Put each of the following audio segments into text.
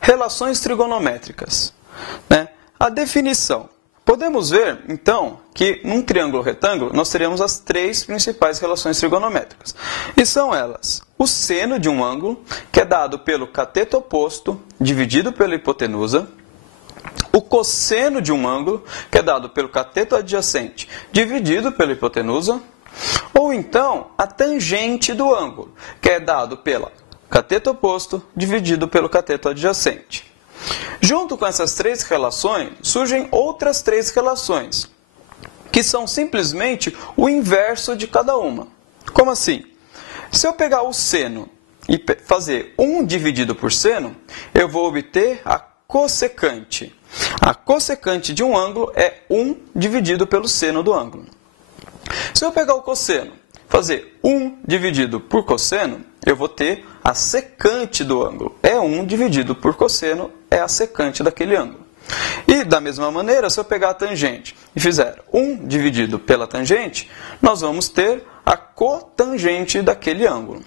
relações trigonométricas, né? A definição. Podemos ver, então, que num triângulo retângulo nós teríamos as três principais relações trigonométricas. E são elas: o seno de um ângulo, que é dado pelo cateto oposto dividido pela hipotenusa; o cosseno de um ângulo, que é dado pelo cateto adjacente dividido pela hipotenusa; ou então a tangente do ângulo, que é dado pelo cateto oposto dividido pelo cateto adjacente. Junto com essas três relações, surgem outras três relações, que são simplesmente o inverso de cada uma. Como assim? Se eu pegar o seno e fazer 1 dividido por seno, eu vou obter a cossecante. A cossecante de um ângulo é 1 dividido pelo seno do ângulo. Se eu pegar o cosseno, fazer 1 dividido por cosseno, eu vou ter a secante do ângulo. É 1 dividido por cosseno, é a secante daquele ângulo. E, da mesma maneira, se eu pegar a tangente e fizer 1 dividido pela tangente, nós vamos ter a cotangente daquele ângulo.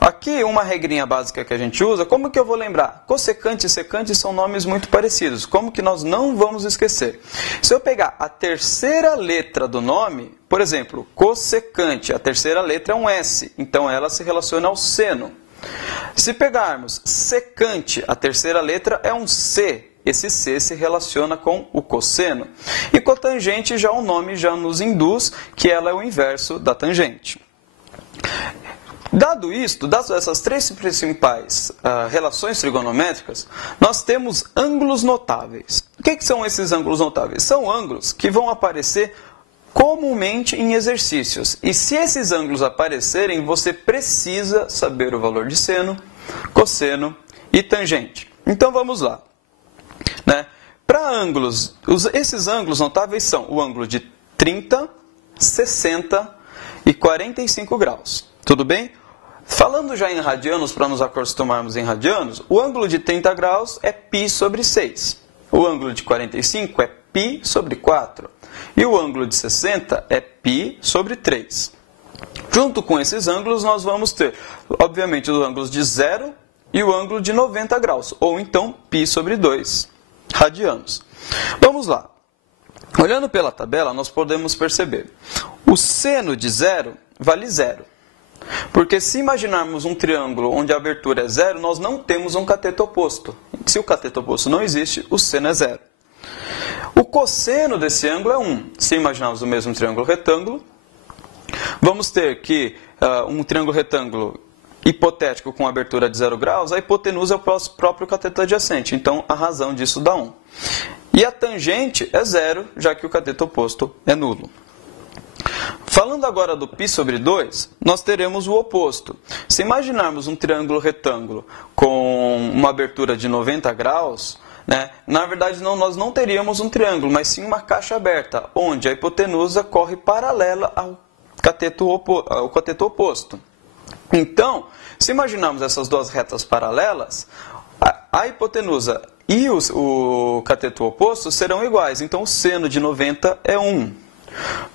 Aqui, uma regrinha básica que a gente usa, como que eu vou lembrar? Cossecante e secante são nomes muito parecidos, como que nós não vamos esquecer? Se eu pegar a terceira letra do nome, por exemplo, cossecante, a terceira letra é um S, então ela se relaciona ao seno. Se pegarmos secante, a terceira letra é um C, esse C se relaciona com o cosseno. E cotangente, já o nome já nos induz que ela é o inverso da tangente. Dado isto, dadas essas três principais relações trigonométricas, nós temos ângulos notáveis. O que são esses ângulos notáveis? São ângulos que vão aparecer comumente em exercícios. E se esses ângulos aparecerem, você precisa saber o valor de seno, cosseno e tangente. Então vamos lá, né? Para ângulos, esses ângulos notáveis são o ângulo de 30, 60 e 45 graus. Tudo bem? Falando já em radianos, para nos acostumarmos em radianos, o ângulo de 30 graus é π sobre 6. O ângulo de 45 é π sobre 4. E o ângulo de 60 é π sobre 3. Junto com esses ângulos, nós vamos ter, obviamente, os ângulos de 0 e o ângulo de 90 graus, ou então π sobre 2 radianos. Vamos lá. Olhando pela tabela, nós podemos perceber. O seno de 0 vale 0. Porque se imaginarmos um triângulo onde a abertura é 0, nós não temos um cateto oposto. Se o cateto oposto não existe, o seno é 0. O cosseno desse ângulo é 1. Se imaginarmos o mesmo triângulo retângulo, vamos ter que um triângulo retângulo hipotético com abertura de 0 graus, a hipotenusa é o próprio cateto adjacente. Então, a razão disso dá 1. E a tangente é 0, já que o cateto oposto é nulo. Falando agora do π sobre 2, nós teremos o oposto. Se imaginarmos um triângulo retângulo com uma abertura de 90 graus, né, na verdade nós não teríamos um triângulo, mas sim uma caixa aberta, onde a hipotenusa corre paralela ao cateto oposto. Então, se imaginarmos essas duas retas paralelas, a hipotenusa e o cateto oposto serão iguais. Então, o seno de 90 é 1.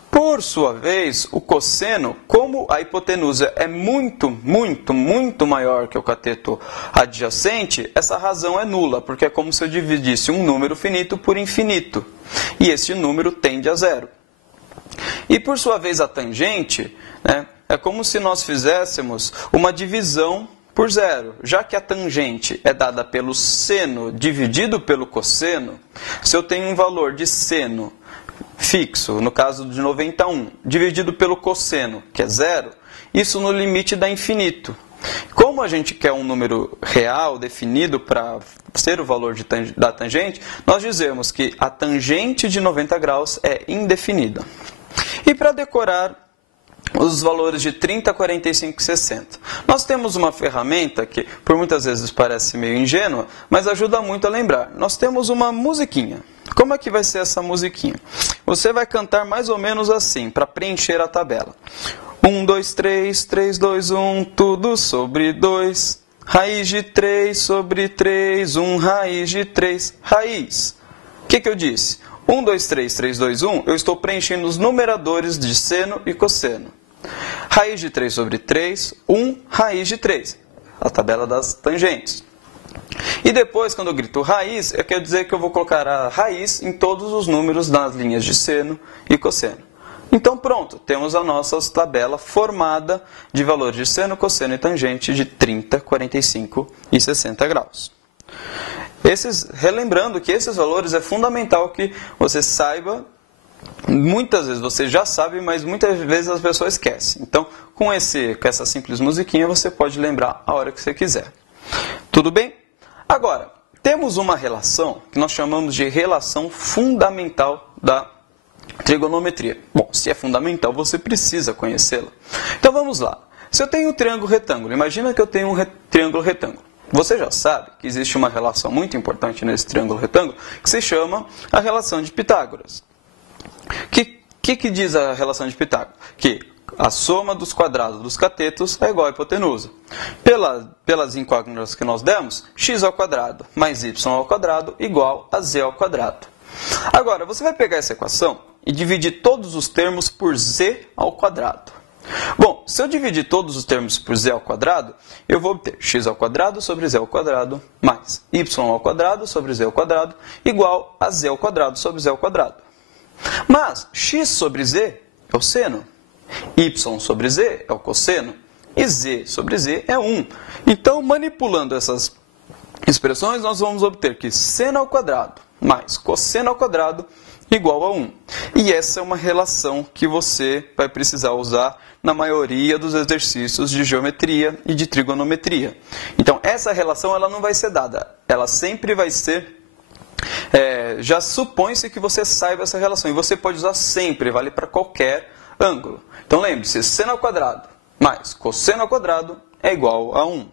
Por sua vez, o cosseno, como a hipotenusa é muito maior que o cateto adjacente, essa razão é nula, porque é como se eu dividisse um número finito por infinito. E esse número tende a 0. E por sua vez, a tangente, né, é como se nós fizéssemos uma divisão por 0. Já que a tangente é dada pelo seno dividido pelo cosseno, se eu tenho um valor de seno fixo, no caso de 91, dividido pelo cosseno, que é 0, isso no limite dá infinito. Como a gente quer um número real, definido para ser o valor da tangente, nós dizemos que a tangente de 90 graus é indefinida. E para decorar os valores de 30, 45 e 60. Nós temos uma ferramenta que, por muitas vezes, parece meio ingênua, mas ajuda muito a lembrar. Nós temos uma musiquinha. Como é que vai ser essa musiquinha? Você vai cantar mais ou menos assim, para preencher a tabela. 1, 2, 3, 3, 2, 1, tudo sobre 2. Raiz de 3 sobre 3, 1 raiz de 3. Raiz. O que eu disse? 1, 2, 3, 3, 2, 1, eu estou preenchendo os numeradores de seno e cosseno. Raiz de 3 sobre 3, 1 raiz de 3. A tabela das tangentes. E depois, quando eu grito raiz, quer dizer que eu vou colocar a raiz em todos os números das linhas de seno e cosseno. Então pronto, temos a nossa tabela formada de valores de seno, cosseno e tangente de 30, 45 e 60 graus. Relembrando que esses valores é fundamental que você saiba. Muitas vezes você já sabe, mas muitas vezes as pessoas esquecem. Então, com essa simples musiquinha, você pode lembrar a hora que você quiser. Tudo bem? Agora, temos uma relação que nós chamamos de relação fundamental da trigonometria. Bom, se é fundamental, você precisa conhecê-la. Então, vamos lá. Se eu tenho um triângulo retângulo, imagina que eu tenho um triângulo retângulo. Você já sabe que existe uma relação muito importante nesse triângulo retângulo que se chama a relação de Pitágoras. Que diz a relação de Pitágoras? Que a soma dos quadrados dos catetos é igual à hipotenusa. Pelas incógnitas que nós demos, x ao quadrado mais y ao quadrado igual a z ao quadrado. Agora, você vai pegar essa equação e dividir todos os termos por z ao quadrado. Bom, se eu dividir todos os termos por z ao quadrado, eu vou obter x ao quadrado sobre z ao quadrado mais y ao quadrado sobre z ao quadrado igual a z ao quadrado sobre z ao quadrado. Mas x sobre z é o seno, y sobre z é o cosseno e z sobre z é 1. Então, manipulando essas expressões, nós vamos obter que seno ao quadrado mais cosseno ao quadrado igual a 1. E essa é uma relação que você vai precisar usar na maioria dos exercícios de geometria e de trigonometria. Então, essa relação ela não vai ser dada, ela sempre vai ser... já supõe-se que você saiba essa relação, e você pode usar sempre, vale para qualquer ângulo. Então lembre-se, seno ao quadrado mais cosseno ao quadrado é igual a 1.